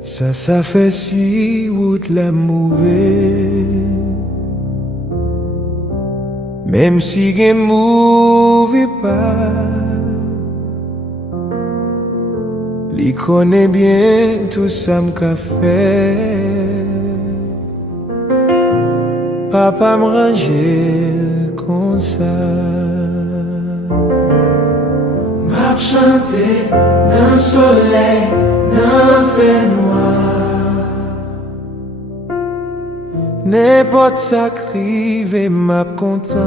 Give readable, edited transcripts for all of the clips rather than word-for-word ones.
Ça fait si route la mauvais. Même si gen mauvais pas, li connaît bien tout ça m'ka fait. Papa m'range comme ça. M'a chanté dans le soleil, dans le fait noir. N'importe ça crive, m'a content.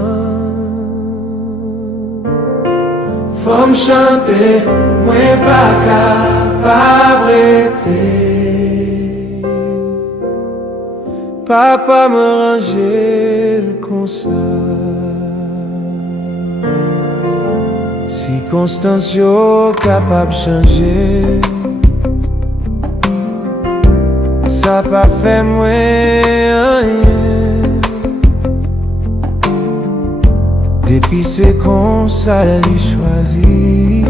Faut me chanter, moi pas capable d'arrêter. Papa me rangeait le concert. Circonstances yo capable changer. Ça pas fait moi rien. Depuis c'est qu'on ça lui choisi.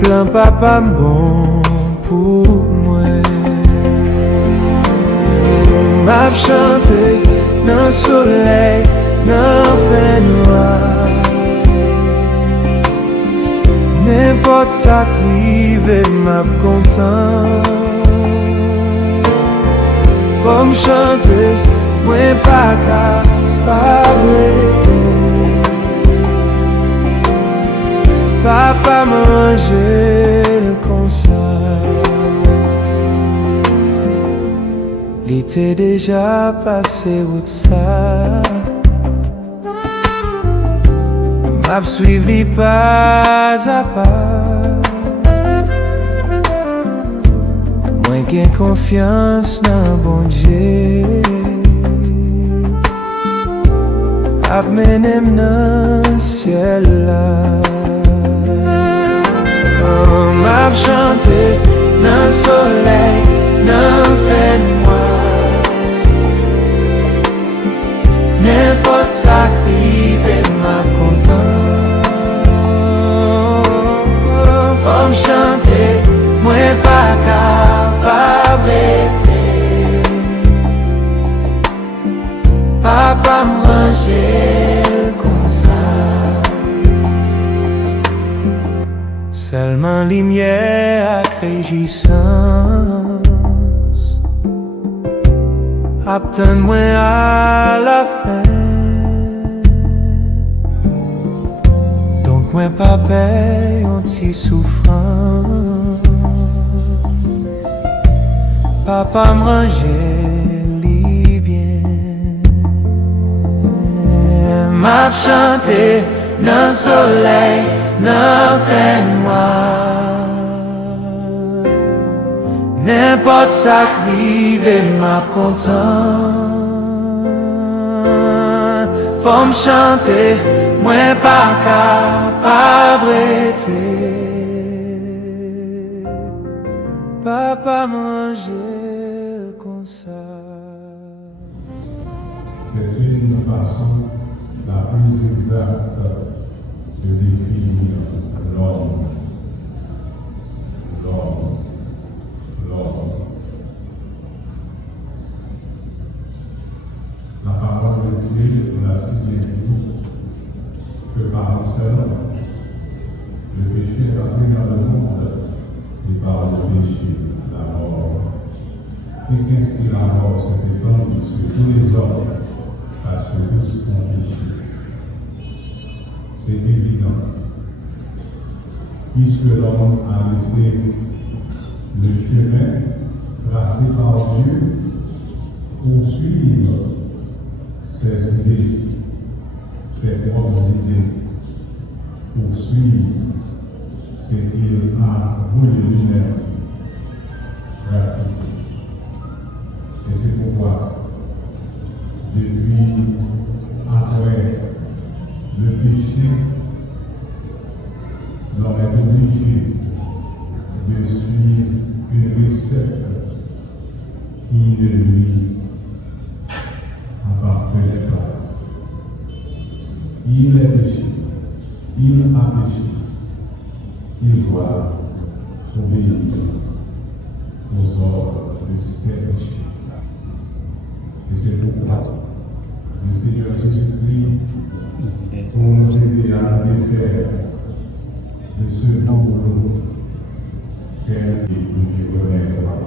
Plein papa bon pour moi. M'a chanté dans le soleil, dans le fait noir. N'importe ça crive, m'a content. Faut me chanter, moi pas capable d'arrêter. Papa mangeait le concert. L'été déjà passé ou de ça. M'a suivi pas à pas. Moi j'ai confiance dans bon Dieu. Amenez-moi dans le ciel là. Oh, m'a chanté dans le soleil, dans le fait noir. N'importe ça crive, m'a content. Faut me chanter, moi pas capable d'arrêter. Papa mangeait comme ça. Seulement lumière à régissance. Attends-moi à la fin. Donc moi pas paye anti souffrant. Papa mangeait li bien. M'a chanté dans le soleil, dans le fait noir. N'importe ça crive, m'a content. Faut me chanter, moi pas capable d'arrêter. Papa mangeait comme ça. C'est une façon la plus exacte de définir l'homme. L'homme. L'homme. La parole de Dieu nous l'a si bien dit que par un seul homme, le péché est entré dans le monde et par le péché, la mort. Et qu'est-ce que la mort s'est étendue sur tous les hommes parce que tous ont péché? C'est évident. Puisque l'homme a laissé le chemin tracé par Dieu pour suivre ses idées, ses propres idées, pour suivre ce qu'il a voulu lui-même pratiquer. Et c'est pourquoi, depuis après le péché, l'homme est obligé de suivre une recette qui ne lui nous connaissons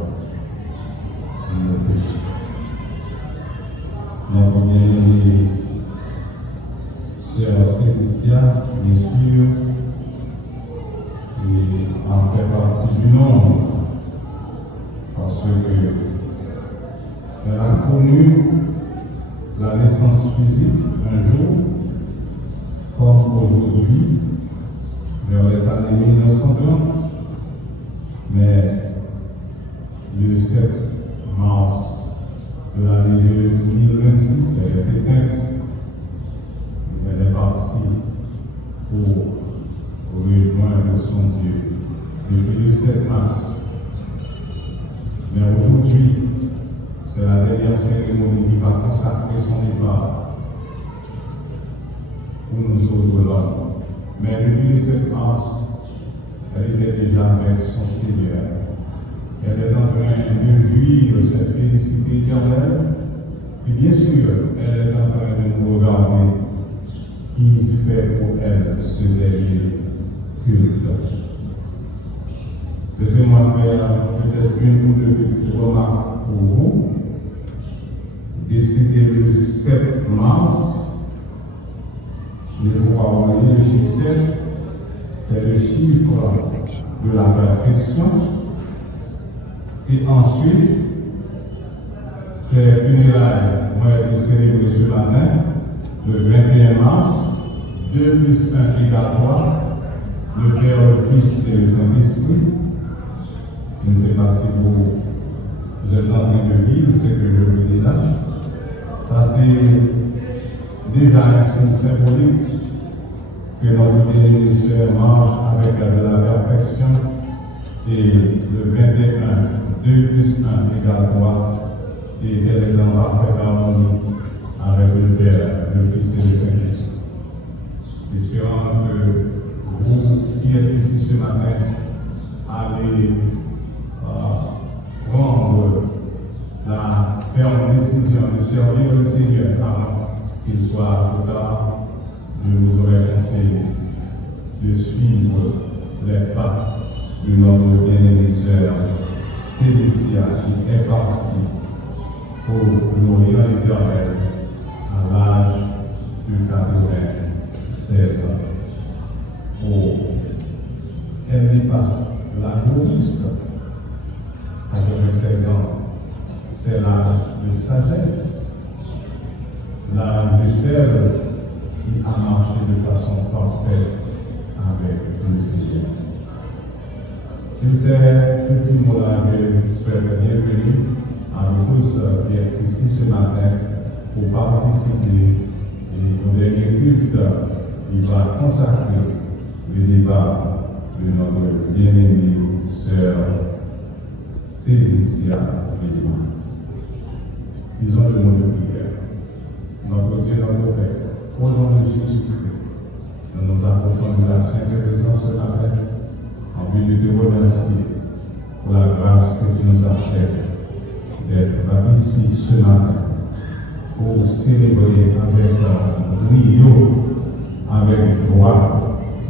nos péchés. Notre bien-aimé sœur Célestia, bien sûr, et en fait partie du nombre, parce qu'elle a connu la naissance physique un jour, comme aujourd'hui, vers les années 1930, mais le 7 mars de l'année 2026, elle est éteinte. Elle est partie pour rejoindre son Dieu depuis le 7 mars. Mais aujourd'hui, c'est la dernière cérémonie qui va consacrer son départ pour nous autres l'homme. Mais depuis le 7 mars, elle était déjà avec son Seigneur. Elle est en train de vivre cette félicité éternelle. Et bien sûr, elle est en train de nous regarder qui fait pour elle ce dernier culte. Laissez-moi faire peut-être une ou deux petites remarques pour vous. Décédé le 7 mars, je vais vous envoyer le chiffre 7, c'est le chiffre de la perfection. Et ensuite, c'est funérailles, moi je célébrer ce matin, le 21 mars, 2 plus 1 égale 3, le Père, le Fils et le Saint-Esprit. Je ne sais pas si vous êtes en train de vivre ce que je vous dis là. Ça c'est déjà un signe symbolique que notre bien-aimé sœur mange avec de la perfection. Et le 21, 2 plus 1 égale 3, et elle est en parfaite harmonie avec le Père, le Fils et le Saint-Esprit. Espérant que vous qui êtes ici ce matin allez prendre la ferme décision de servir le Seigneur avant qu'il soit trop tard. Je vous aurais conseillé de suivre les pas de notre bien-aimée sœur Célestia qui est partie pour mourir à l'Éternel à l'âge de 96 ans. Oh, elle dépasse la juste 96 ans. C'est l'âge de sagesse, l'âge de celle qui a marché de façon parfaite avec le Seigneur. Sur ces petits mots-là, je souhaite bienvenue à vous tous qui êtes ici ce matin pour participer au dernier culte qui va consacrer le débat de notre bien-aimée sœur Célestia Villima. Disons le mot de prière. Notre Dieu, notre Père, au nom de Jésus-Christ, nous nous approchons de la Sainte Présence ce matin, en vue de te remercier pour la grâce que tu nous as faite d'être ici ce matin pour célébrer avec brio, avec joie,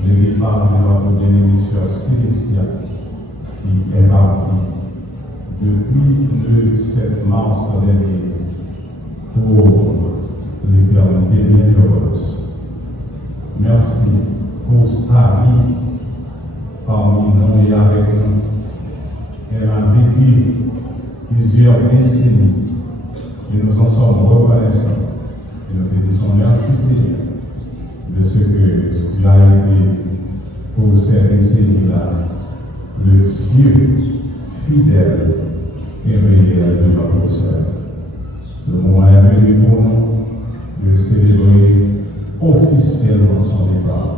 le départ de notre bien-aimée sœur Célestia qui est partie depuis le 7 mars dernier pour l'éternité bienheureuse. Merci pour sa vie parmi nous et avec nous. Elle a vécu plusieurs décennies et nous en sommes reconnaissants. Et nous te disons merci Seigneur de ce que tu as été pour ces décennies-là, le Dieu fidèle et réel de notre sœur. Le moment est venu pour nous de célébrer officiellement son départ.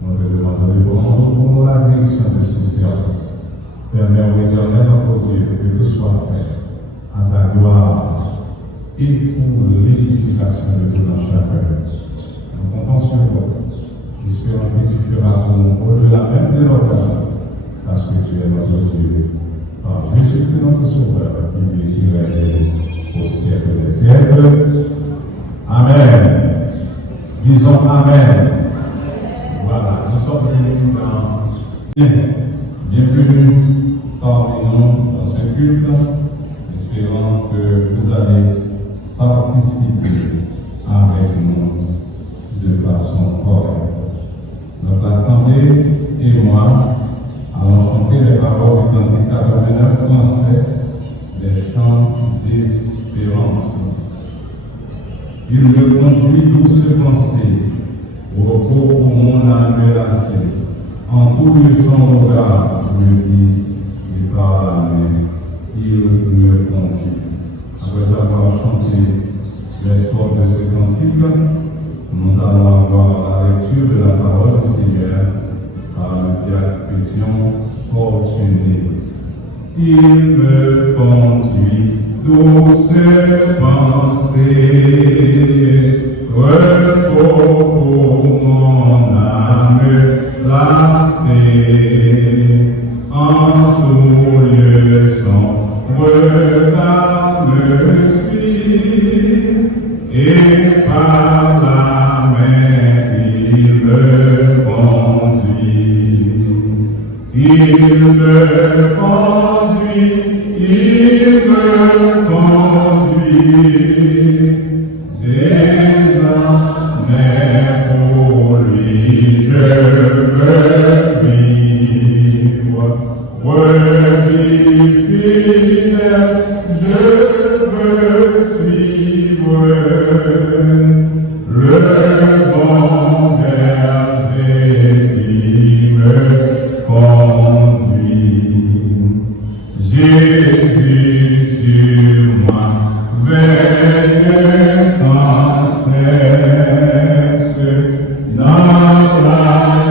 Nous te demandons de prendre pour nous la direction de ce service. Permets au Éternel, notre Dieu, que tout soit fait à ta gloire et pour l'édification de tout notre chacun. Nous comptons sur toi, espérant que tu feras pour nous au-delà même de notre âme, parce que tu es notre Dieu. Par Jésus-Christ, notre Sauveur, qui vit et règne au siècle des siècles. Amen. Disons Amen. Voilà, nous sommes venus dans bienvenue parmi 1989 français des chants d'espérance. Il me conduit doucement au repos pour mon âme glacée. En couille son regard, me dit, et par la main, il me confie. Après avoir chanté l'espoir de ce cantique, nous allons avoir la lecture de la parole du Seigneur par le diacre Pétion Fortuné. Il me conduit doucement, repos pour mon âme glacée. En tout lieu son regard me suit, et par la main il me conduit. Il me conduit, il me conduit. Désormais pour lui je veux vivre. Fidèle, je veux suivre le bon berger qui me conduit. Jésus sur moi veille sans cesse dans la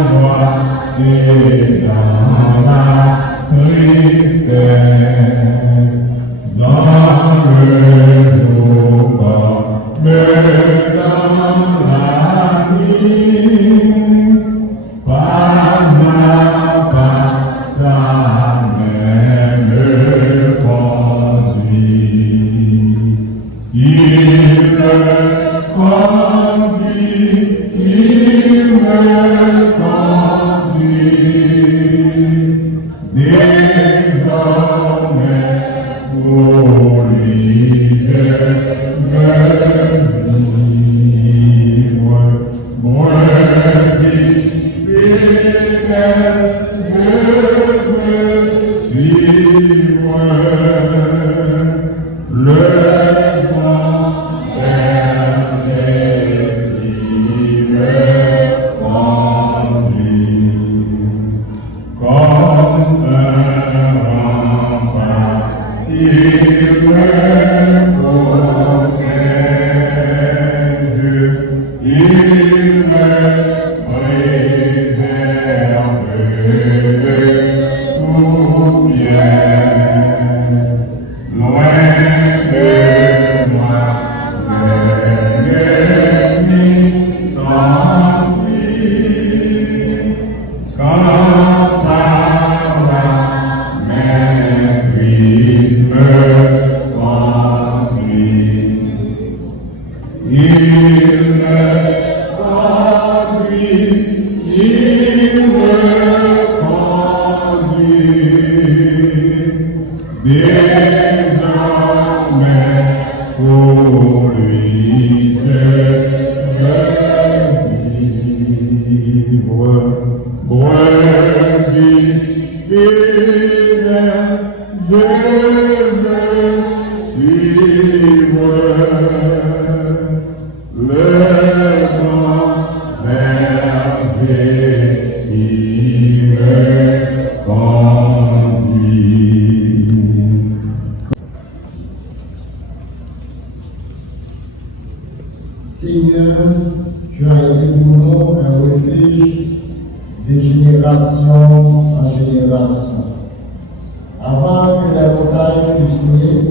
joie et dans la tristesse, dans le jour comme dans la nuit, pas à pas sa main me conduit. Il me conduit, il me conduit. Désormais pour lui je veux vivre. Brebis fidèle, je veux suivre le bon berger qui me conduit. Comme un rempart, il me protège, il me préserve de tout bien. Loin de moi, l'ennemi s'enfuit, quand par la main Christ me conduit. Il me conduit, il me conduit. Désormais pour lui je veux vivre. Brebis fidèle, je veux suivre le bon berger qui me conduit. Seigneur, tu as été pour nous un refuge de génération en génération. Avant que les montagnes fussent nées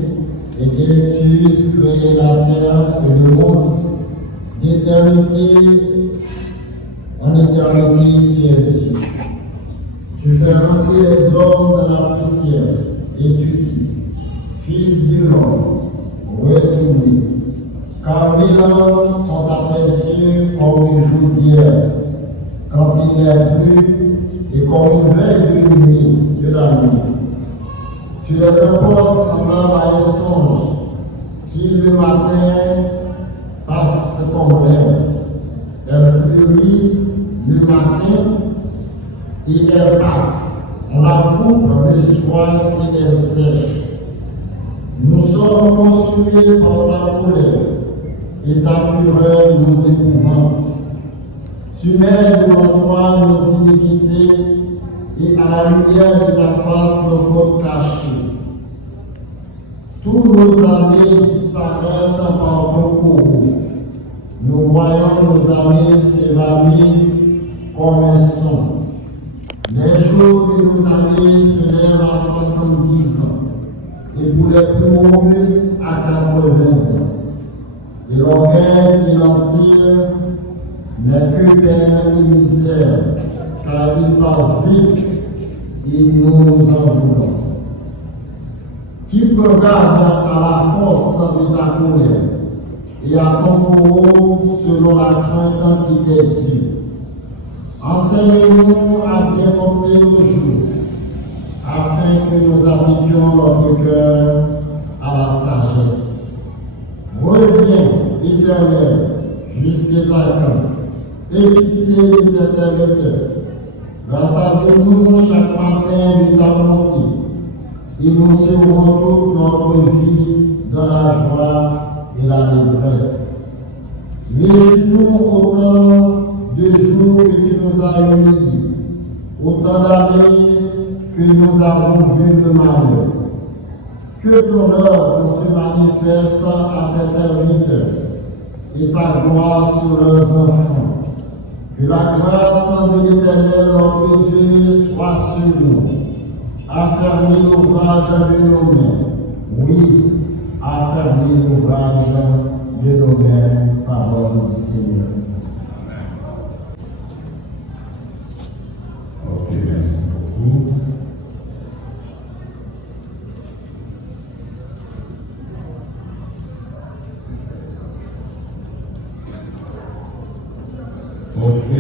et que tu eusses créé la terre et le monde, d'éternité en éternité tu es Dieu. Tu fais rentrer les hommes dans la poussière et tu dis, Fils de l'homme, retournez. Car 1000 ans sont à tes yeux comme une jour d'hier, quand il n'est plus, et comme une veille de nuit de la nuit. Tu es encore semblable à un songe, qui le matin passe comme l'herbe. Elle fleurit le matin et elle passe, On la coupe le soir et elle sèche. Nous sommes consumés par ta colère et ta fureur nous épouvante. Tu mets devant toi nos iniquités et à la lumière de ta face nos fautes cachées. Tous nos amis disparaissent par ton courroux. Nous voyons nos amis s'évanouir comme un son. Les jours de nos amis se lèvent à 70 ans et pour les plus robustes à 80 ans. Et l'orgueil qui en tire n'est que peine et misère, car il passe vite et nous en voulons. Qui peut garder à la force de ta colère et à ton courroux selon la crainte qui t'est due. Enseigne-nous à bien porter nos jours, afin que nous appliquions notre cœur à la sagesse. Reviens, Éternel, jusqu'à quand, et pitié de tes serviteurs. Rassasie-nous chaque matin de ta bonté, et nous serons toute notre vie dans la joie et la détresse. Réjouis-nous autant de jours que tu nous as unis, autant d'années que nous avons vu le malheur. Que ton œuvre se manifeste à tes serviteurs et ta gloire sur leurs enfants. Que la grâce de l'Éternel notre Dieu soit sur nous. Affermis l'ouvrage de nos mains. Oui, affermis l'ouvrage de nos mains. Parole du Seigneur. Ok, merci beaucoup. Ok.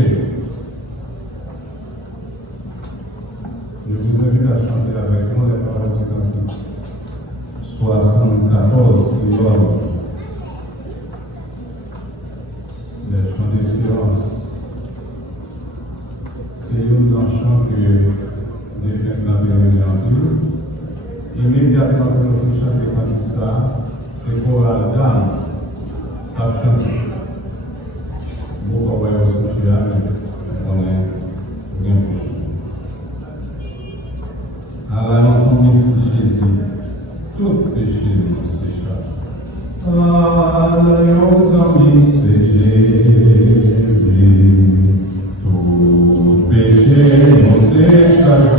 Je vous invite à chanter avec moi les paroles du cantique 74 qui donne les chants d'espérance. C'est un chant que les fêtes n'avaient entendu. Immédiatement que nous chantons ça, c'est pour la dame à chanter. Beaucoup de gens on est bien plus. À l'ensemble de Jésus, tout péché nous s'échappe. À l'ensemble de Jésus, tout péché nous s'échappe.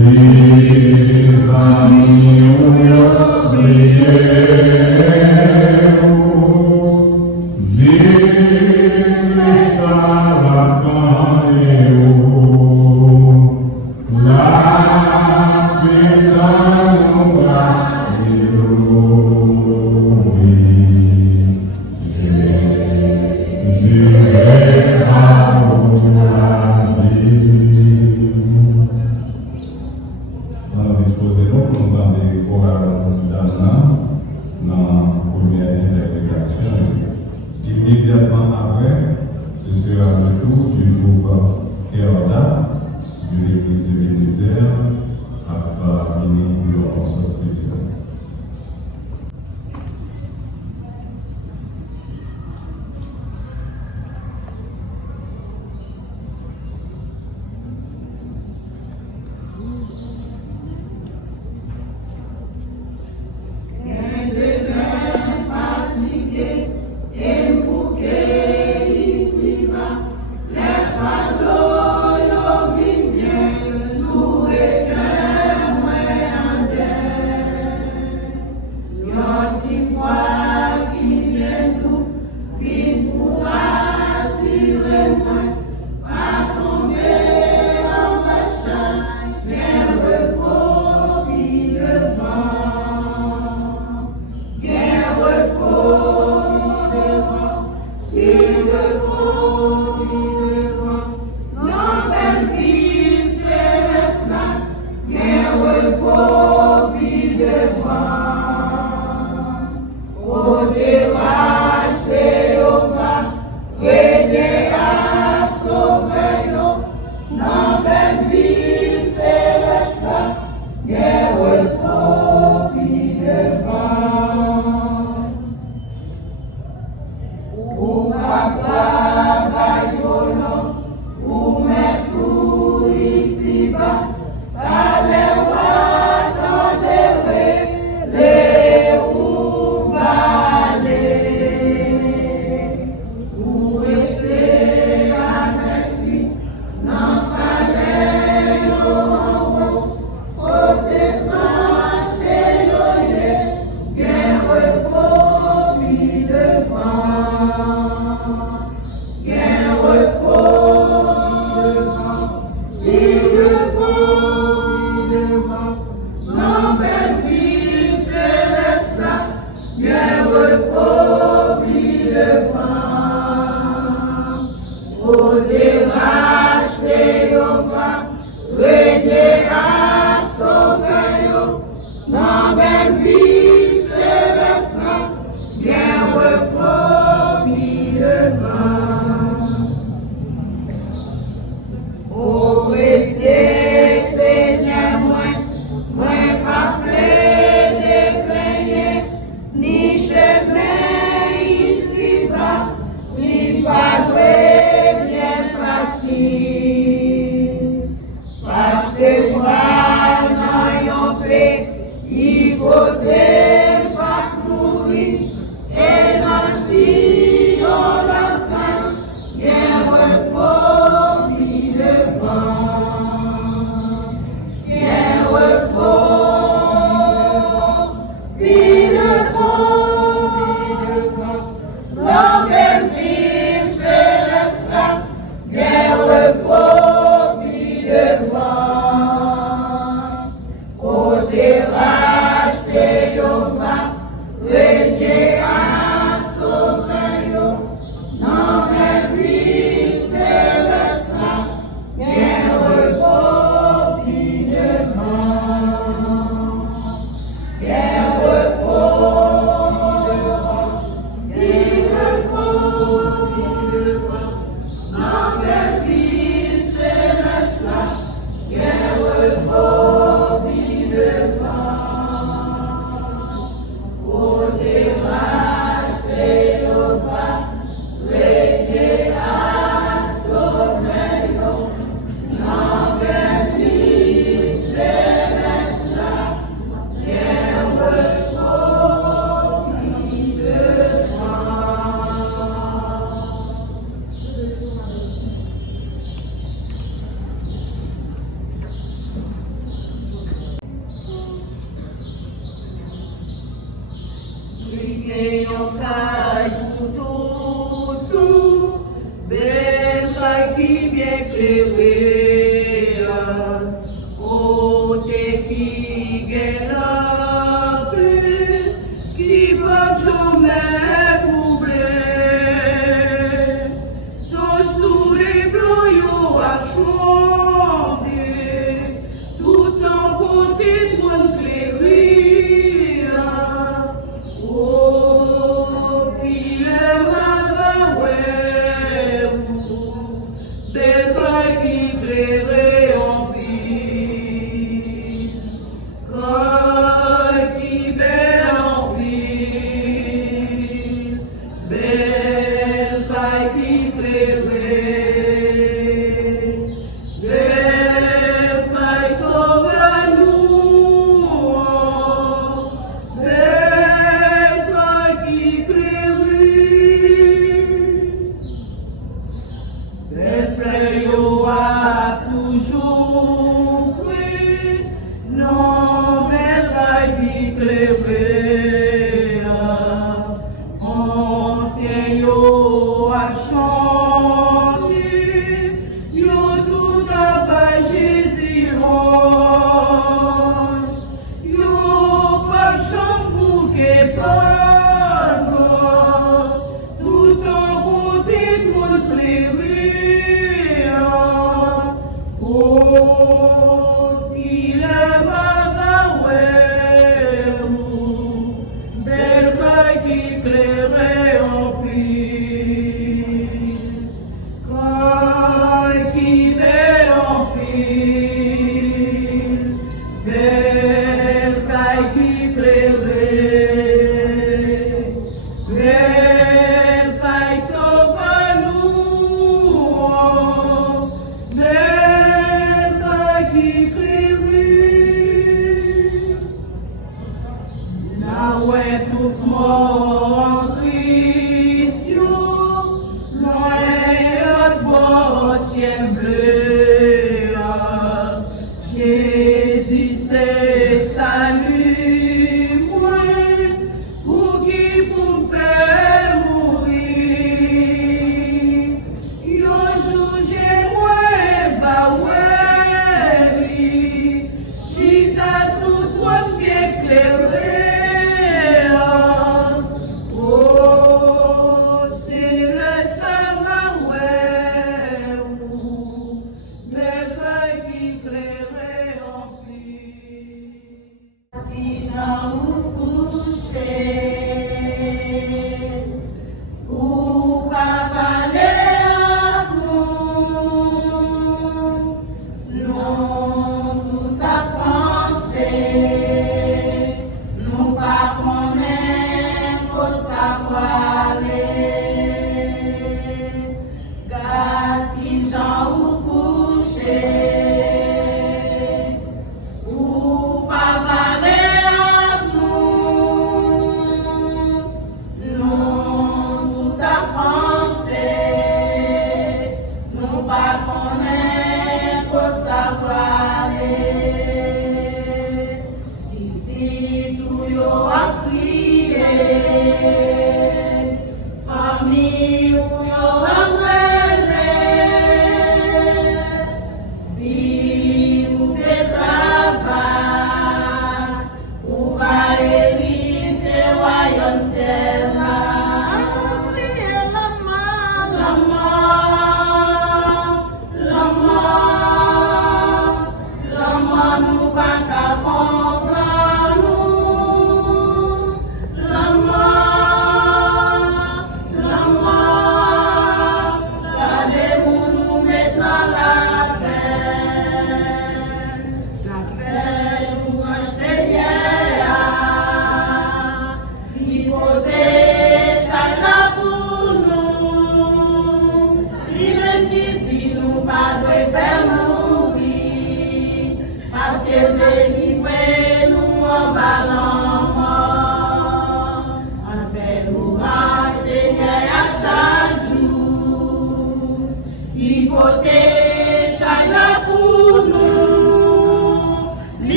See Immédiatement après, ce sera le tour du groupe Kéoda, de l'église de Bénézère, à venir pour leur spécial.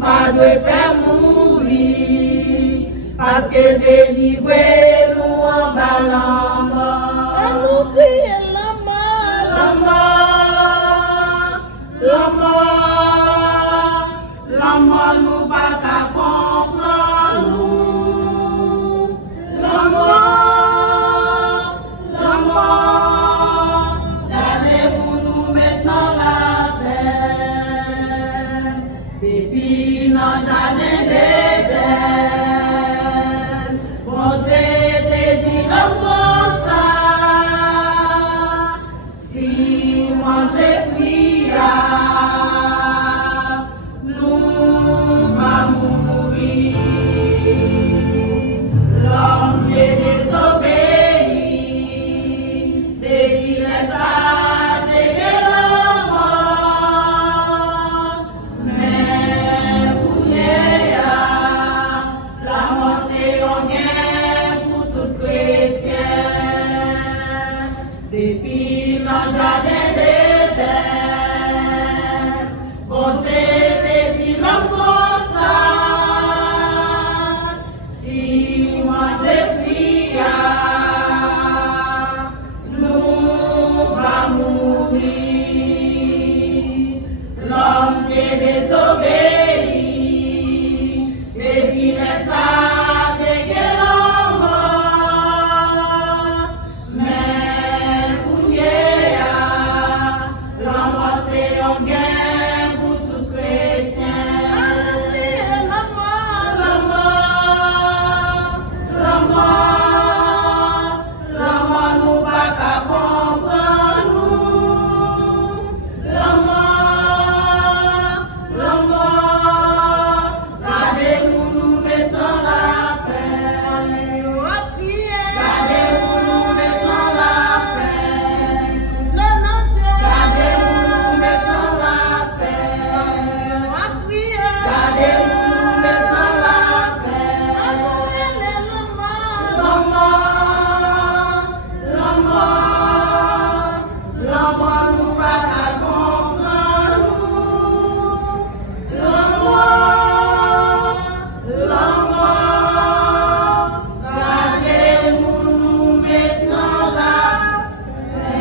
Pas de père mourir, parce que délivré nous en bas la nous crier la mort nous pas qu'à comprendre la mort, allez pour nous maintenant la paix, depuis nos jardins d'Éden, bon c'était dit comme ça, si moi j'ai fui nous va mourir. L'homme est désobéi, dès qu'il est saté la mort. Mais pour la mort c'est un gain pour tout chrétien. Depuis nos jardins d'Éden, bon c'était dit l'homme comme ça. Si moi j'ai fui, nous va mourir. L'homme est désobéi, et puis laisse à mais pour la mort c'est un gain pour tout chrétien. La mort nous pas qu'à comprendre la mort, gardez-nous nous mettons la paix, gardez-nous nous mettons la paix, gardez-nous nous mettons la paix, gardez-nous nous mettons la paix. La mort nous pas qu'à comprendre la mort, gardez-nous nous maintenant la paix.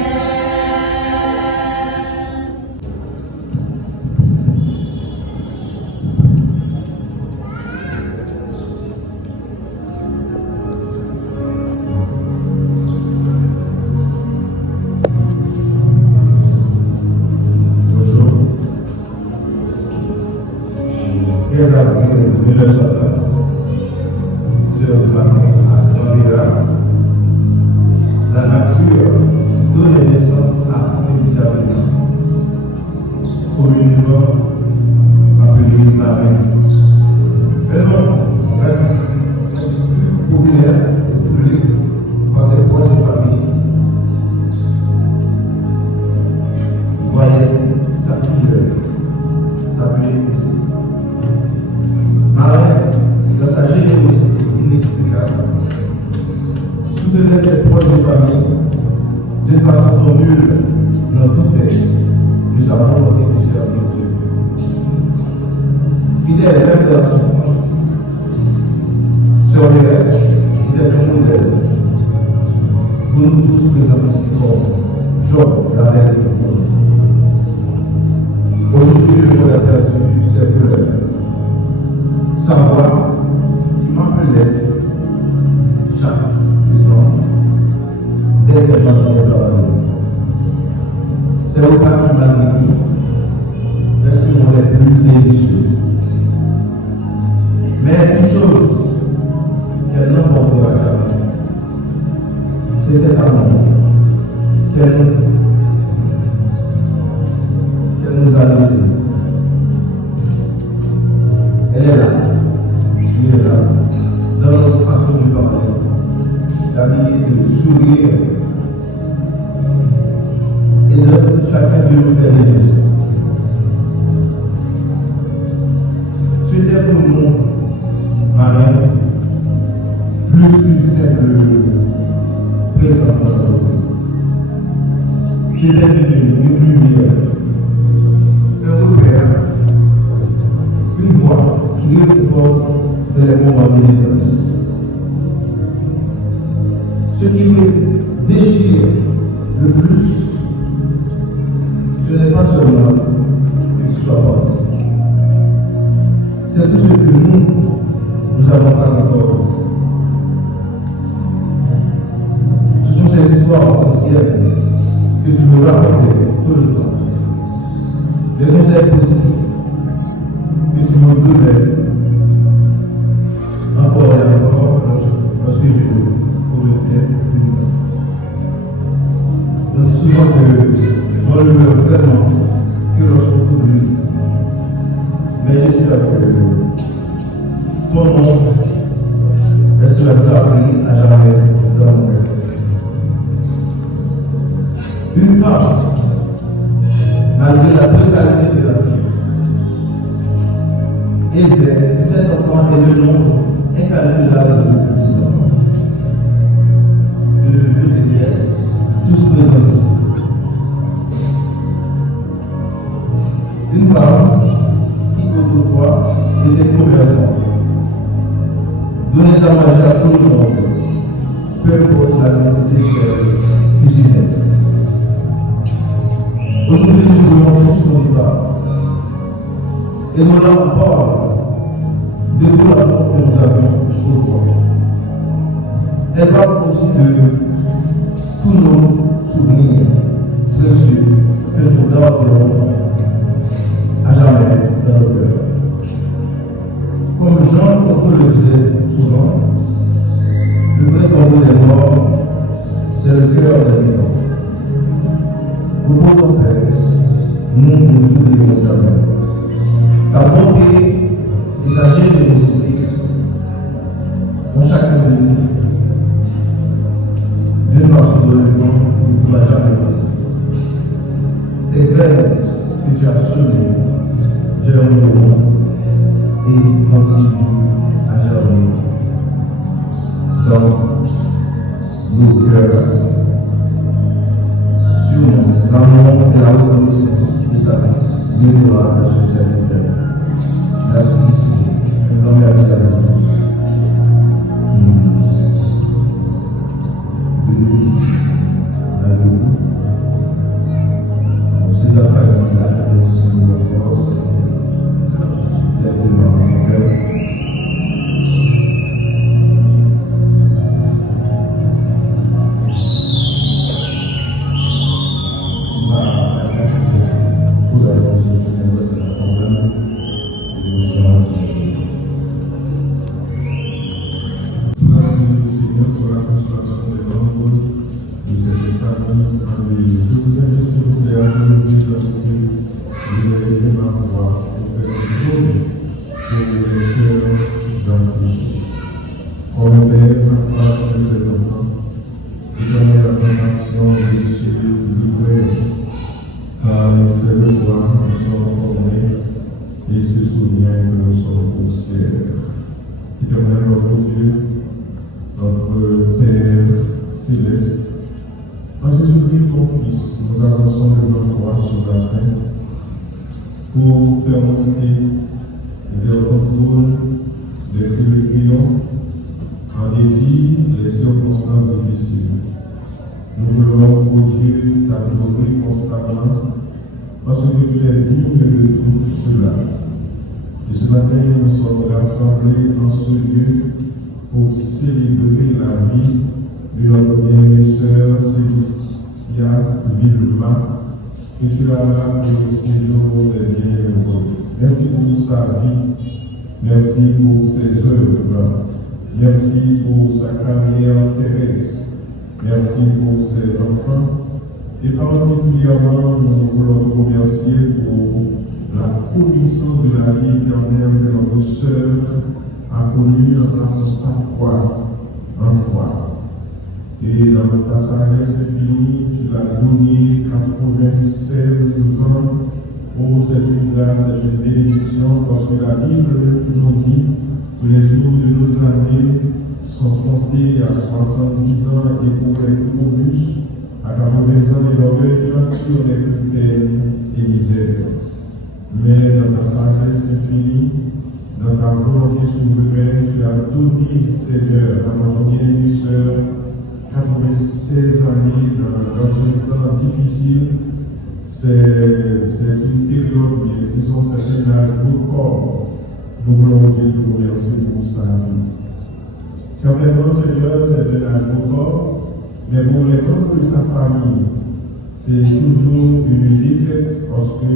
Les amis de le soir, sur le matin, la nature donne naissance à spiritualité. Communément appelé marin. Mais non, c'est plus populaire et public par ses proches de famille. Voyez sa fille appelée ici. Marin, dans sa générosité inexplicable, soutenait ses proches de famille d'une façon dont nul n'en doutait de sa volonté de servir Dieu. Fidèle même dans la souffrance, sur les restes, il est un modèle pour nous tous présents ici comme Job, la mère de monde. Aujourd'hui, le monde a perdu ses violeurs. Savoir qui m'appelait chaque jour dès que j'entendais parler. C'est au pas qui m'a dit, mais souvent les plus déçus. Mais une chose qu'elle n'emportera jamais, c'est cet amour qu'elle nous a laissé. Elle est là. Dans notre façon de parler, d'habiller, de sourire, et de chacun de nous faire des gestes. C'était pour nous, Marie, plus qu'une simple présence dans notre vie. C'était une lumière, un repère, une voix qui réconforte dans les moments de détresse. Ce qui me déchire le plus, ce n'est pas seulement qu'il soit parti. C'est tout ce que nous n'avons pas encore dit. Ce sont ces histoires anciennes que tu me racontais tout le temps. Les conseils positifs que tu me donnais encore et encore lorsque je commettais une fois. Je dis souvent que on ne le veut vraiment que lorsqu'on oublie. Mais j'espère que ton nom restera gravé à jamais dans mon cœur. Une femme, malgré la précarité de la vie, élevait 7 enfants et le nombre incalculable de petits-enfants. De neveux et nièces, tous présents. Une femme qui autrefois était commerçante, donnait à manger à tout le monde, peu importe la quantité qu'elle cuisinait. Aujourd'hui, nous devons son départ. Et nous en parlons de tout l'amour que nous avions autrefois. Elle parle aussi de tous nos souvenirs précieux que nous garderons à jamais dans nos cœurs. Comme Jean Cocteau le disait souvent, le vrai tombeau des morts, c'est le cœur des vivants. Reposons Père, nous ne l'oublions jamais. Ta bonté et ta générosité dans chacun de nous, d'une façon ou de l'autre, ne pourra jamais passer. Tes graines que tu as semées germeront et continuent à germer dans nos cœurs. Sûrement, l'amour et la reconnaissance de ta vie demeurera dans ce serviteur. Merci. Un grand merci à tous. Pour faire monter le contrôle de le client en dépit des circonstances difficiles. Nous voulons produire ta gloire constamment parce que tu es digne de tout cela. Et ce matin, nous sommes rassemblés dans ce lieu pour célébrer la vie de notre bien-aimée sœur Célicia Villema, que tu as rappelé au séjour des bienheureux. Merci pour sa vie, merci pour ses œuvres, merci pour sa carrière terrestre, merci pour ses enfants, et particulièrement nous voulons te remercier pour la connaissance de la vie éternelle que notre sœur a connue grâce à sa foi en toi. Et dans le passage, c'est fini, tu l'as donné 96 ans. Oh, c'est une grâce, c'est une bénédiction, parce que la Bible nous dit que les jours de nos années sont comptés à 70 ans et pour les plus, à 80 ans et l'orgueil sur les peines et misères. Mais dans ta sagesse infinie, dans ta volonté souveraine, tu as donné, Seigneur, à notre bien-aimée sœur après 16 années dans un temps difficile, c'est une période, disons, c'est un âge record. Nous voulons Dieu nous remercier pour ça. Certainement, Seigneur, c'est un âge record, mais pour les membres de sa famille, c'est toujours une défaite parce que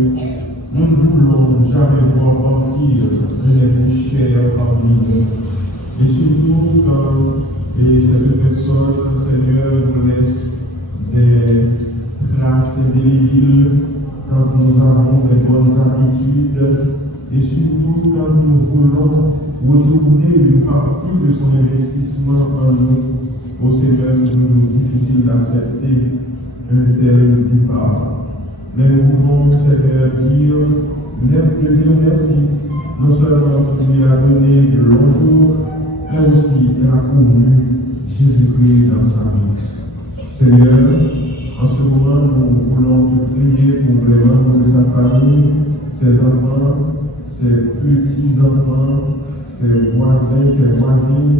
nous ne voulons jamais voir partir les plus chers parmi nous. Et surtout quand cette personne, Seigneur, nous laisse des traces indélébiles, quand nous avons des bonnes habitudes, et surtout quand nous voulons retourner une partie de son investissement en nous. Au Seigneur, c'est toujours difficile d'accepter un tel départ. Mais nous pouvons, Seigneur, dire merci, non seulement tu lui as donné de longs jours, mais aussi il a connu Jésus-Christ dans sa vie. Seigneur, en ce moment, nous voulons te prier pour les membres de sa famille, ses enfants, ses petits-enfants, ses voisins, ses voisines,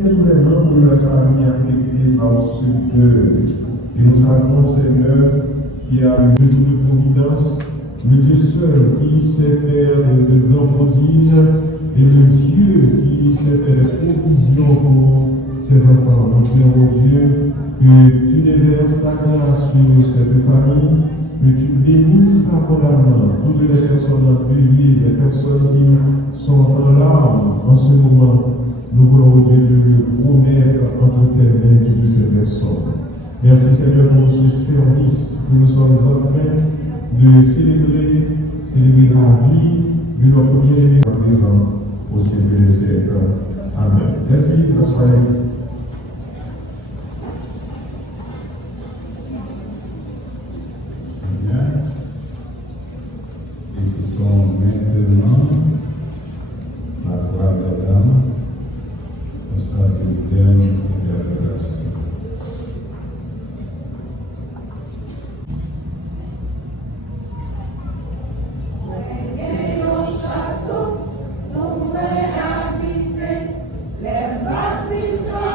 et tous les membres de la famille affectés par ce deuil. Et nous savons, Seigneur, qu'il y a une de providence, le Dieu seul qui sait faire de dons prodiges, et le Dieu qui sait faire des provisions pour ses enfants. Nous prions au Dieu que tu déverses ta grâce sur cette famille, que tu bénisses abondamment toutes les personnes en privé, les personnes qui sont en larmes en ce moment. Nous voulons au Dieu de promettre entre tes mains toutes ces personnes. Merci Seigneur pour ce service que nous sommes en train de célébrer la vie de notre bien-aimé présent au siècle des siècles. Amen. Merci, bonsoir. Écoutons maintenant la voix de la dame pour sa deuxième interprétation. Château, on va habiter les bâtiments.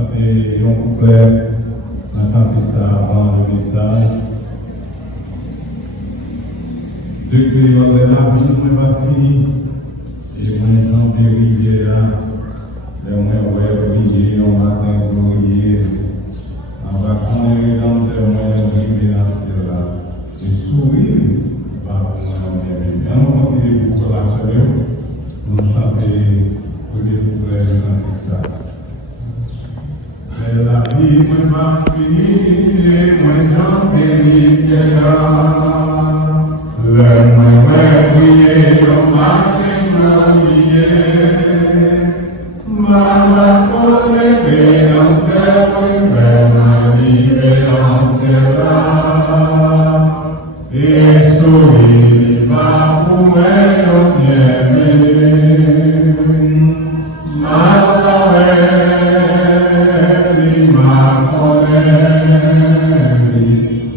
chanter un couplet, on a chanté ça avant le message. Depuis qu'on est la vie, moi, ma fille, et moi, j'en dérivé là, et moi, briller, on va briller, on va prendre les dents de moi, briller là, c'est là, et sourire, par moi, on va continuer pour la chaleur, on va chanter pour les couplets, chanter ça. Mais la vie, moi, ma fille, moi, j'en dérivé là. Le moi prier au matin prier, ma colère en terre m'arriver en cela, et sourire ma poumelle bien ma colère,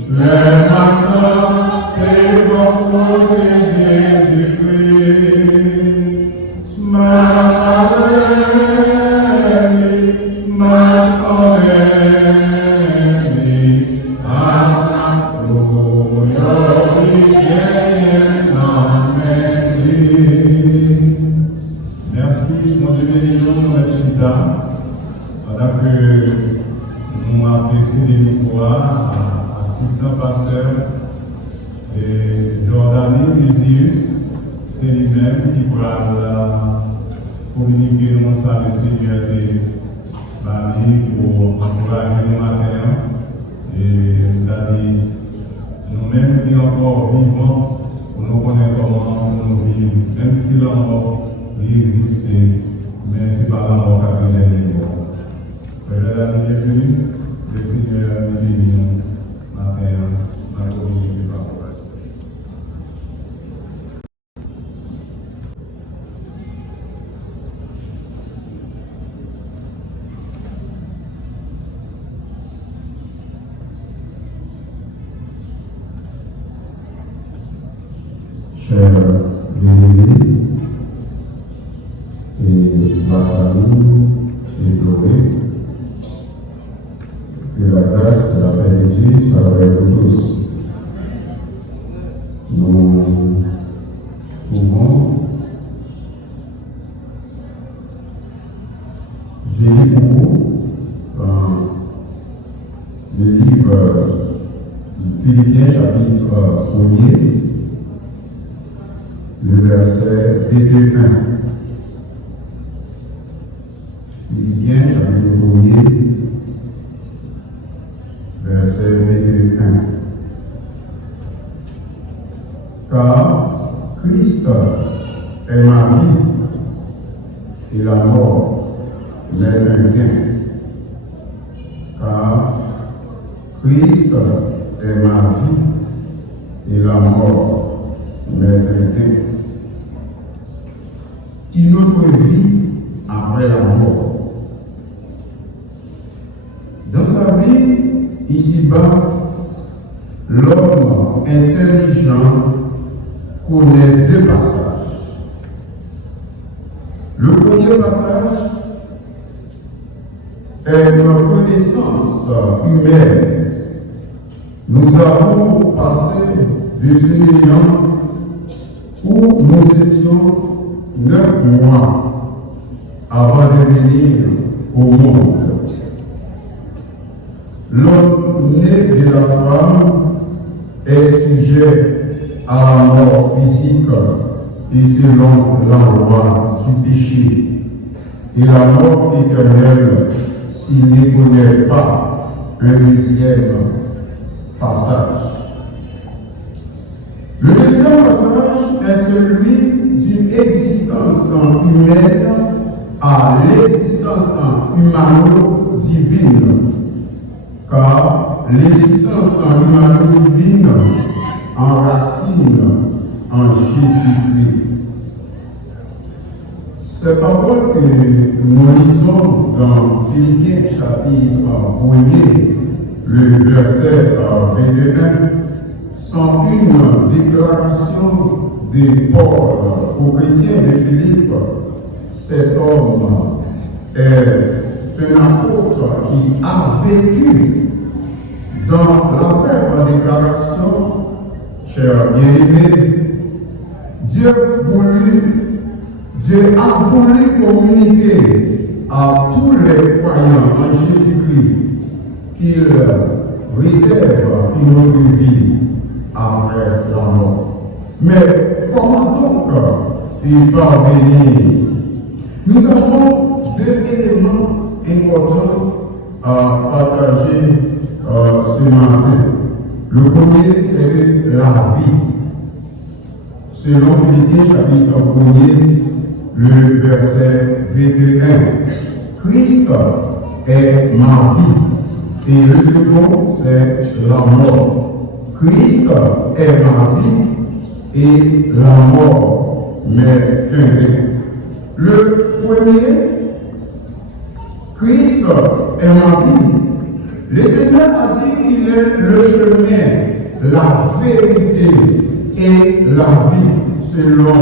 le matin. Chers bien-aimés et ma famille éplorée, que la grâce et la paix de Dieu soient avec nous tous. Nous pouvons j'ai lu pour vous le livre Philippiens chapitre 1er, le verset 21. Philippiens chapitre 1er, verset 21. Car Christ est ma vie et la mort m'est un gain. Car Christ est ma vie et la mort m'est un gain. Une autre vie après la mort. Dans sa vie, ici-bas, l'homme intelligent connaît deux passages. Le premier passage est notre connaissance humaine. Nous avons passé des unions où nous étions 9 mois avant de venir au monde. L'homme né de la femme est sujet à la mort physique et selon la loi du péché, et la mort éternelle s'il ne connaît pas un deuxième passage. Le deuxième passage est celui d'une existence humaine à l'existence humano-divine, car l'existence humano-divine enracine en Jésus-Christ. Ces paroles que nous lisons dans Philippiens chapitre 1er, le verset 21, sont une déclaration de Paul aux chrétiens de Philippe. Cet homme est un apôtre qui a vécu dans la première déclaration, cher bien-aimé, Dieu a voulu communiquer à tous les croyants en Jésus-Christ qu'il réserve une vie après la mort. Mais comment donc y parvenir? Nous avons deux éléments importants à partager ce matin. Le premier, c'est la vie. Selon Philippiens chapitre 1er, le verset 21. Christ est ma vie. Et le second, c'est la mort. Christ est ma vie et la mort m'est un bien. Le premier, Christ est ma vie. Le Seigneur a dit qu'il est le chemin, la vérité et la vie, selon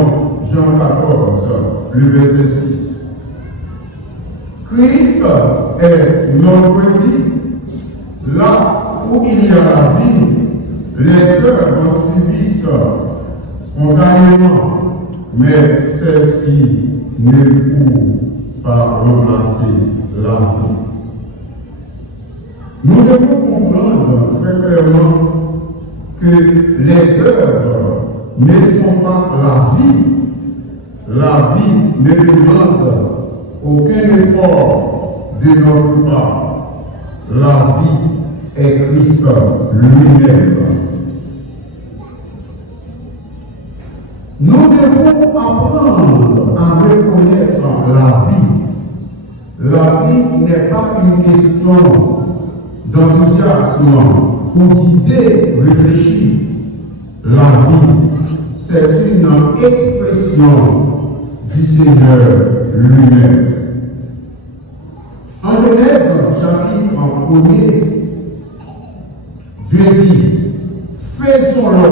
Jean 14, le verset 6. Christ est notre vie. Là où il y a la vie, les œuvres subissent spontanément, mais celles-ci ne peuvent pas remplacer la vie. Nous devons comprendre très clairement que les œuvres ne sont pas la vie. La vie ne demande aucun effort de notre part. La vie est Christ lui-même. Nous devons apprendre à reconnaître la vie. La vie n'est pas une question d'enthousiasme ou d'idées réfléchies. La vie, c'est une expression du Seigneur lui-même. En Genèse, chapitre 1er, Dieu dit, faisons-le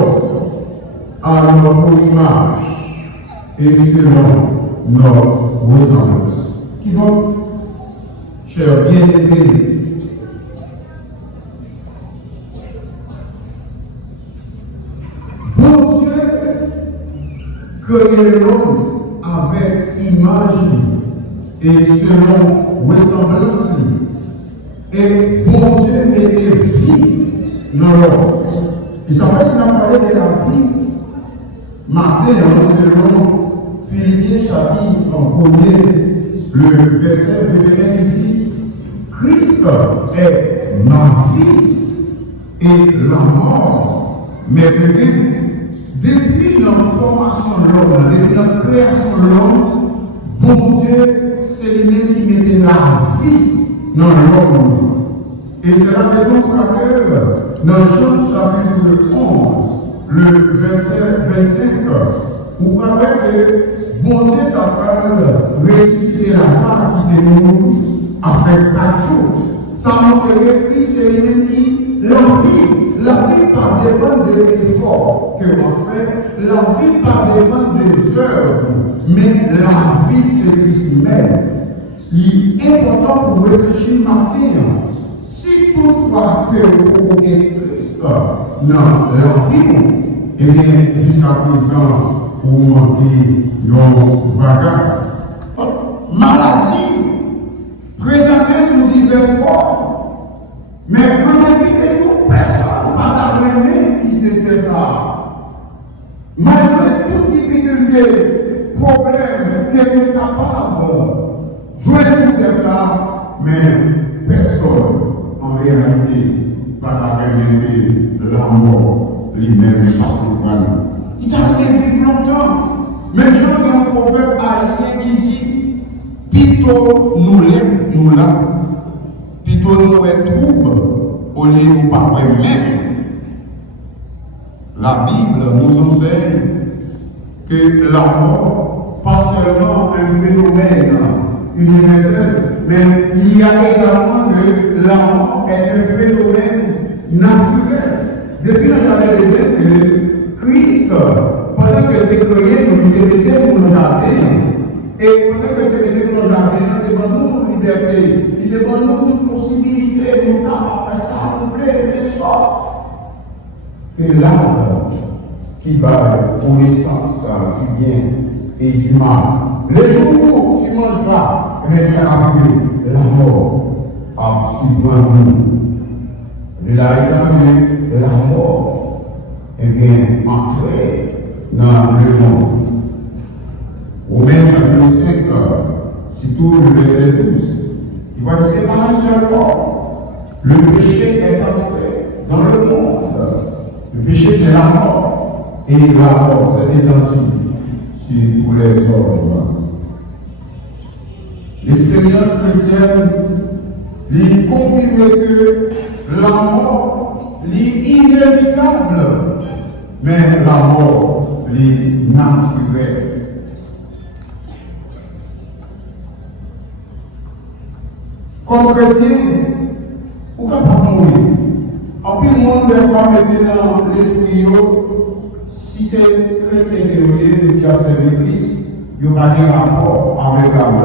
à notre image et selon notre ressemblance. Qui donc, chers bien-aimés, bon Dieu créé l'homme avec image et selon ressemblance. Et bon Dieu mettait vie dans l'homme. Il s'appelle si on parlait de la vie. Matin, selon Philippiens chapitre 1er, le verset 21 dit, Christ est ma vie et la mort. Mais depuis la formation de l'homme, depuis la création de l'homme, bon Dieu, c'est lui-même qui mettait la vie dans l'homme. Et c'est la raison pour laquelle, dans Jean chapitre 11, le verset 25, vous parlez que bon Dieu est capable de ressusciter Lazare qui était mort après 4 jours. Ça montrerait que c'est lui-même qui la vie par dépend de l'effort que l'on fait, la vie par dépend des œuvres, mais la vie c'est Christ même. Il est important pour réfléchir matin. Si toutefois que vous avez Christ dans la vie, eh bien, jusqu'à présent, vous manquez nos bagages. Maladie, présentée sous diverses formes. Mais quand on dit que toute personne n'a pas qui était ça. Malgré toute difficulté, problème, qu'elle est capable de jouer sur ça, mais personne en réalité pas la mort lui-même particulièrement. Il a vécu longtemps. Mais je vois un proverbe haïtien qui dit Pito nous là, Pito nous est trouble, au lieu où pas même. La Bible nous enseigne que la mort, pas seulement un phénomène universel, mais il y a également que la mort est un phénomène naturel. Depuis la journée de Christ, pendant que les croyants nous étaient pour nous garder, Et peut-être que nous devons devant nous liberté, il devant nous toute possibilité, nous avons fait ça, nous plaît, de sorte. Et l'arbre qui va connaissance du bien et du mal. Les jours où tu mangeras, mais ça va arriver, la mort suivant nous. De la étendue de la mort, et bien entrer dans le monde. Romains chapitre 5, surtout le verset 12, il va dire c'est pas un seul corps. Le péché est entré dans le monde. Le péché c'est la mort. Et la mort s'est étendue sur tous les hommes. L'expérience chrétienne lui confirme que la mort est inévitable, mais la mort est naturelle. Comme chrétien, on ne peut pas mourir. En plus, le monde des fois mettait dans l'esprit, si c'est chrétien qui a servi Christ, il n'y a pas de rapport avec la mort.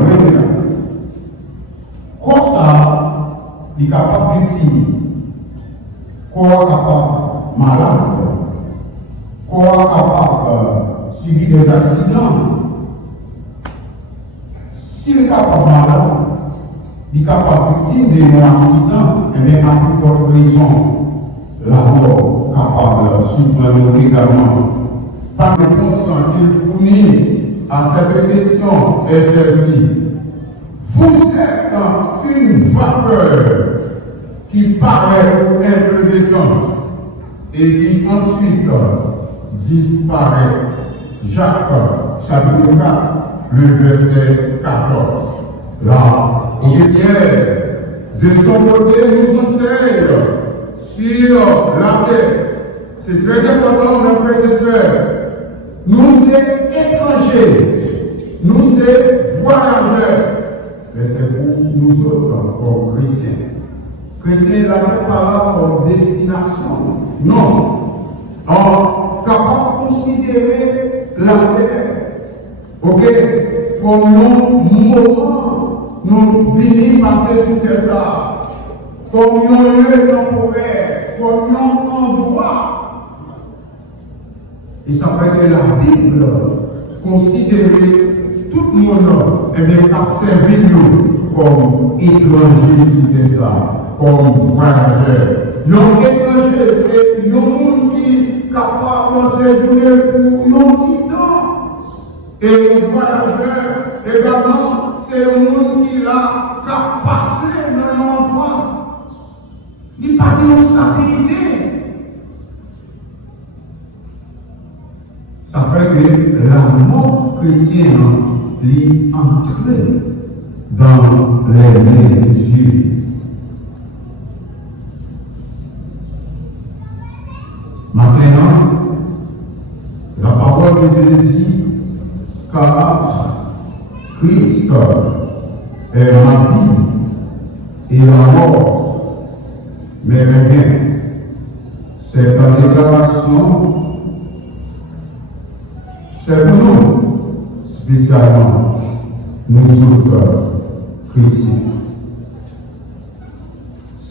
Comme ça, il est capable de victime, qu'on est capable de malade, qu'on est capable de subir des accidents. S'il est capable de malade, il est capable de victime d'un accident, et bien à plus forte raison, la mort capable de subvenir également. Par le consent qu'il fournit à cette question et celle-ci, vous êtes une vapeur qui paraît un peu détente et qui ensuite disparaît. Jacques, chapitre 4, le verset 14. La Pierre, de son côté, nous enseigne sur la terre. C'est très important, mes frères et sœurs. Nous sommes étrangers, nous sommes voyageurs. Mais c'est pour nous autres, comme chrétiens. Chrétiens, la n'est pas là comme destination. Non. On est capable de considérer la terre, ok, comme nos moments, nous venons passer sur terre ça, comme un lieu temporaire, comme un endroit. Il s'appelle que la Bible considérait tout le monde et bien observer nous comme étrangers sur ça, comme voyageurs. Non, étranger, c'est un monde qui est capable de séjourner pour un petit temps. Et un voyageur, également, c'est un monde qui a passé dans l'endroit. Il n'y a pas de stabilité. Ça fait que la mort chrétienne est entrée dans les mains de Dieu. Maintenant, la parole de Dieu dit car Christ est ma vie et la mort. Mais bien, cette déclaration, c'est pour nous, spécialement, nous autres chrétiens.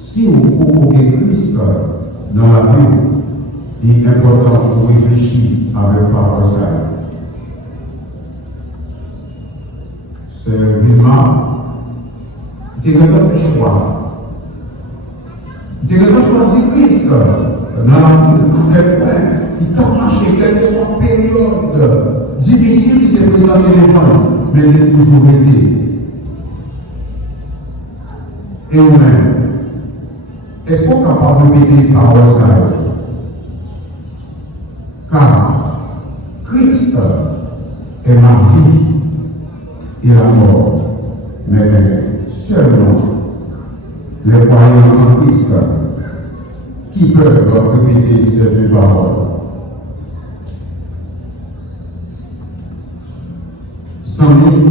Si vous croyez Christ dans la Bible, il est important de réfléchir avec parole ça. C'est vraiment, il est important de choix. Il est important de choisir Christ dans la Bible, il t'a marché, quelle que soit la période difficile qui te présente les gens, mais il est toujours été. Et vous-même, est-ce qu'on est capable de méditer par vos âges? Car Christ est ma vie et la mort, mais seulement les croyants en Christ qui peuvent répéter cette parole. Amis,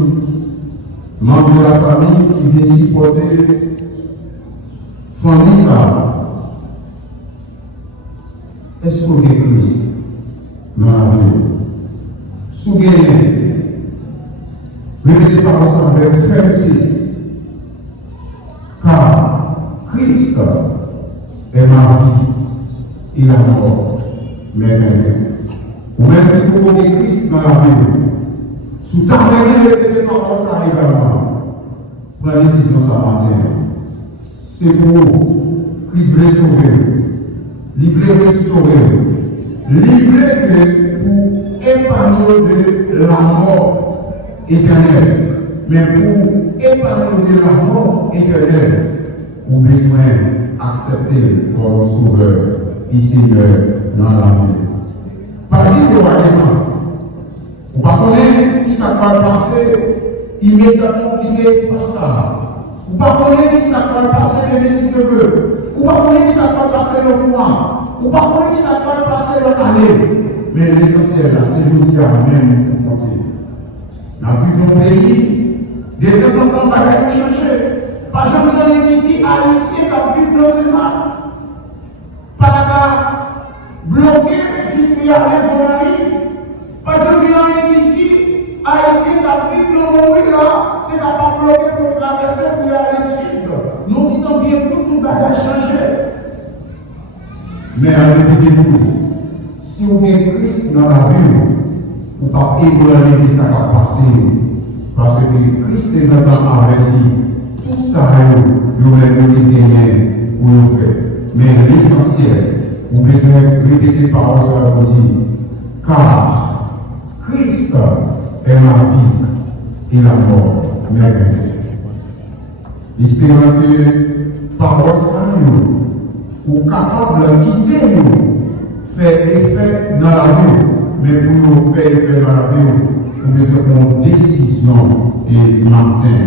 membres de la famille qui vient supporter famille ça. Est-ce qu'on est Christ dans la vie? Souvenez, Répétez par ça avec fermeté. Car Christ est ma vie et la mort, mais même. Ou même si vous voyez Christ dans la vie, sous ta main, répétez par ça également. Prenez décision ce matin. C'est pour vous. Christ veut sauver. Il veut restaurer. Il veut pour épargner de la mort éternelle. Mais pour épargner de la mort éternelle, vous avez besoin d'accepter votre sauveur et Seigneur dans la vie. Parce que vous ne connaissez qui ça va passer immédiatement qui est responsable. Vous ne connaissez qui ça va passer le Messie de Dieu. Vous ne connaissez qui ça va passer le mois. Vous ne connaissez qui ça va passer l'année. Mais l'essentiel, c'est aujourd'hui à même confronté. Dans tout mon pays, des temps en temps, ça va changer. Pas jamais qui dit haïtien qui vit dans ce mal. Pas la bloqué jusqu'à y aller dans la vie. Pas jamais qui dit haïtien qui vit dans le monde là, c'est pas bloqué pour traverser pour y aller sud. Nous disons bien que tout va changer. Mais répétez-vous, si vous avez Christ dans la vie, vous ne pouvez pas évoluer ce qui va passer. Parce que Christ est dans la vie. Tout ça, vous avez gagné pour le faire. Mais l'essentiel, vous devez répéter par ça vous dire, car Christ est ma vie et la mort merveilleuse. Espérons que par ça, vous êtes capable de guider nous, faire effet dans la vie, mais pour nous faire effet dans la vie, vous devez prendre une décision et matin.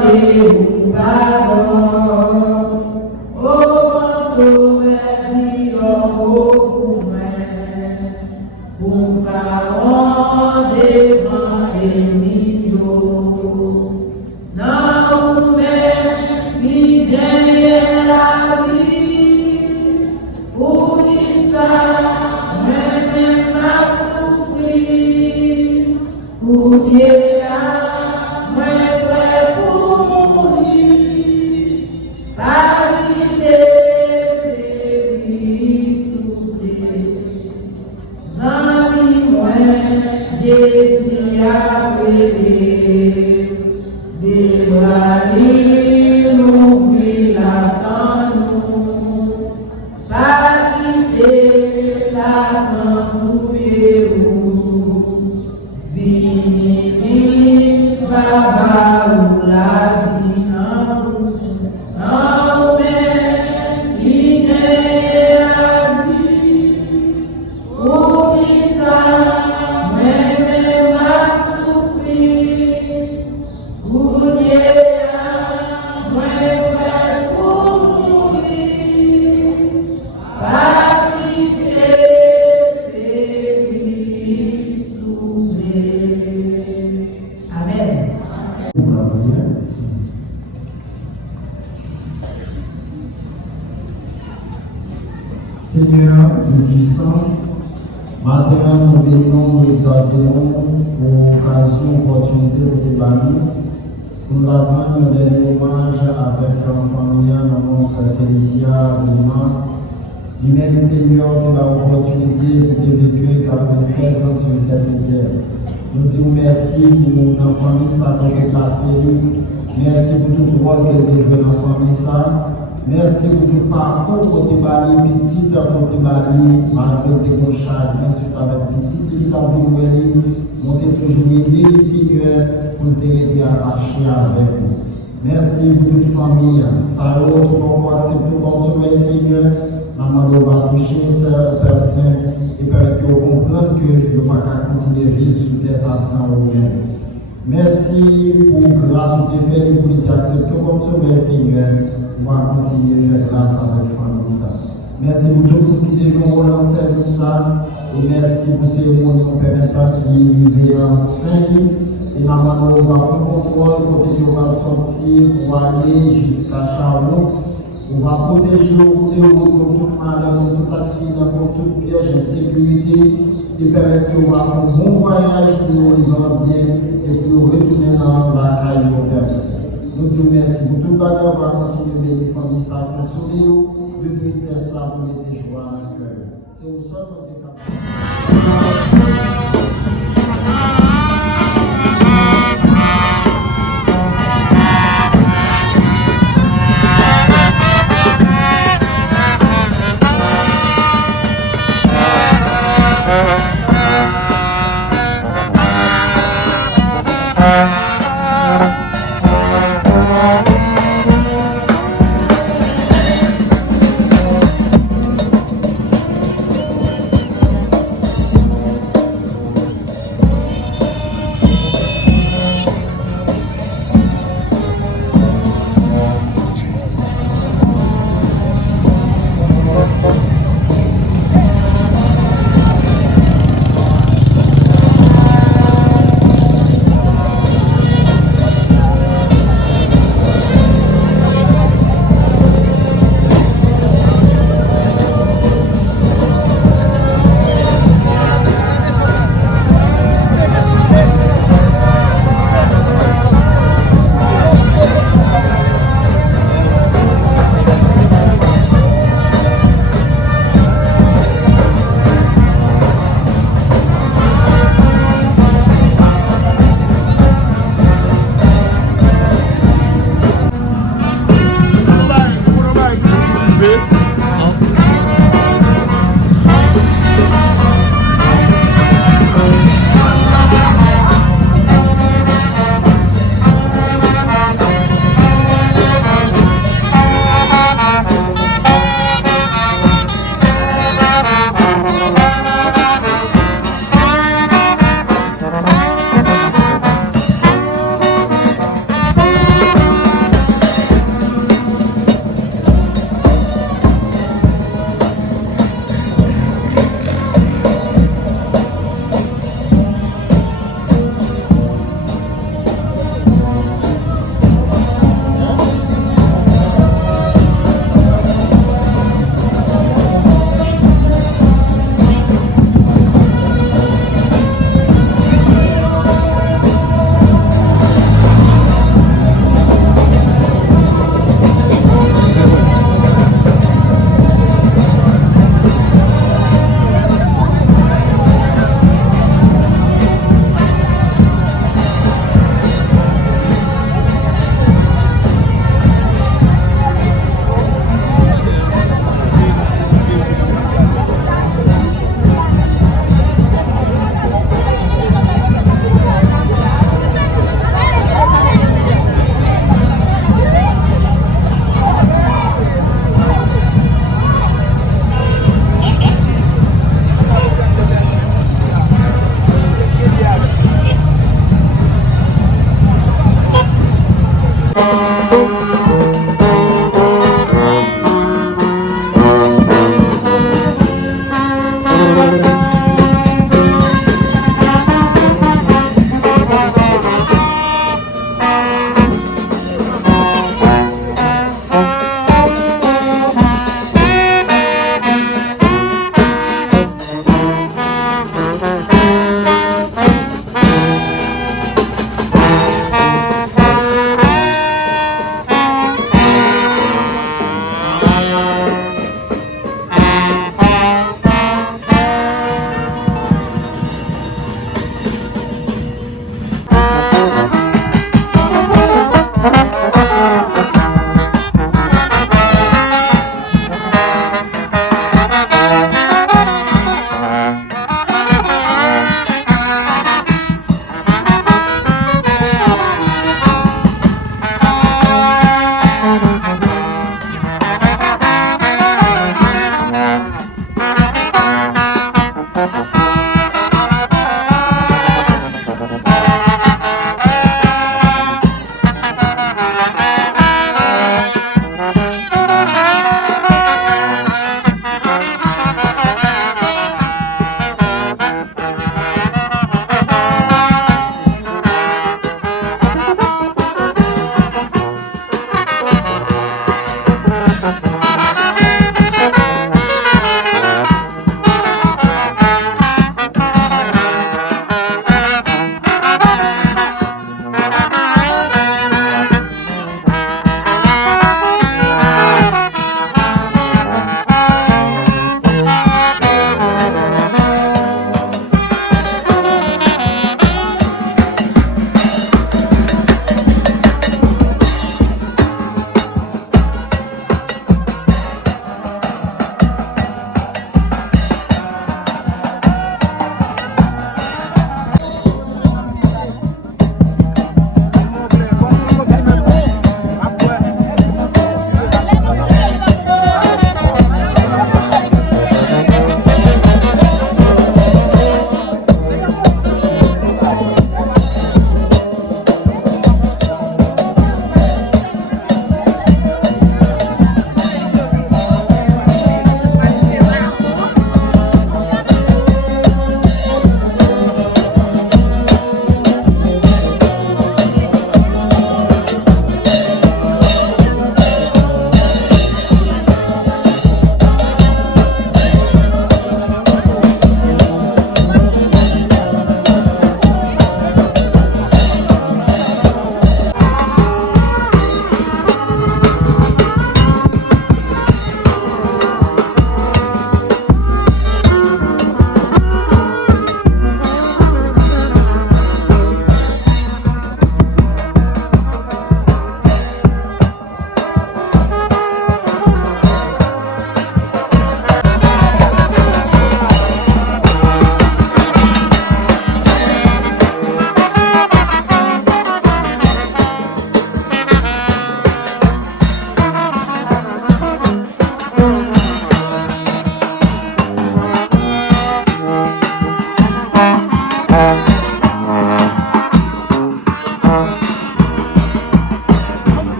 demandez-vous pardon. Oh, sauver pour moi, pour parole devant Emilio. Non, mais qui gagne la vie, pour qui ça, même m'a souffrir, pour Dieu. Jésus a appelé, dévoilé, l'ouvrir la nous, pas quitter Satan pour vous, vini, baba ou la vie, non, mais il est la vie, pour qui ça. Seigneur, nous puissant, maintenant nous bénissons, nous exaltons pour occasion, opportunité de débattre. Nous avons un dernier hommage avec un familier, notre Célicia, lui-même Seigneur, qui a l'opportunité de vécu 96 ans sur cette terre. Nous disons merci pour notre famille, ça nous est passé. Merci pour tout le droit que vous avez joué dans la famille, ça. Merci pour tout parcours pour tes bali, petit pour tes bali, malgré tes chagrin, suite avec petit, petit à vous, nous t'ai toujours aidé, Seigneur, pour te aider à attacher avec nous. Merci pour toute famille, ça l'autre, pour accepter ton sommeil, Seigneur. Maman, on va toucher ce personne et permettre de comprendre que je ne vais pas continuer à vivre sous tes accents ou même. Merci pour grâce que tu fais pour nous accepter comme sommeil, Seigneur. On va continuer à faire grâce à notre famille. Merci pour tout ce qui est dans le service. Et merci pour ces mots qui nous permettent de vivre en famille. Et maman, on va prendre contrôle, continuer à sortir pour aller jusqu'à Charbon. On va protéger contre tout malheur, contre tout accident, contre toute piège de sécurité. Et permettre qu'on va faire un bon voyage pour nous bien et pour retourner dans la caille de personne. Nous te remercions pour tout le bagage, on va continuer de défendre ça, consoler, de tristesse, ça, pour les joies dans le cœur. C'est au sol qu'on est capable.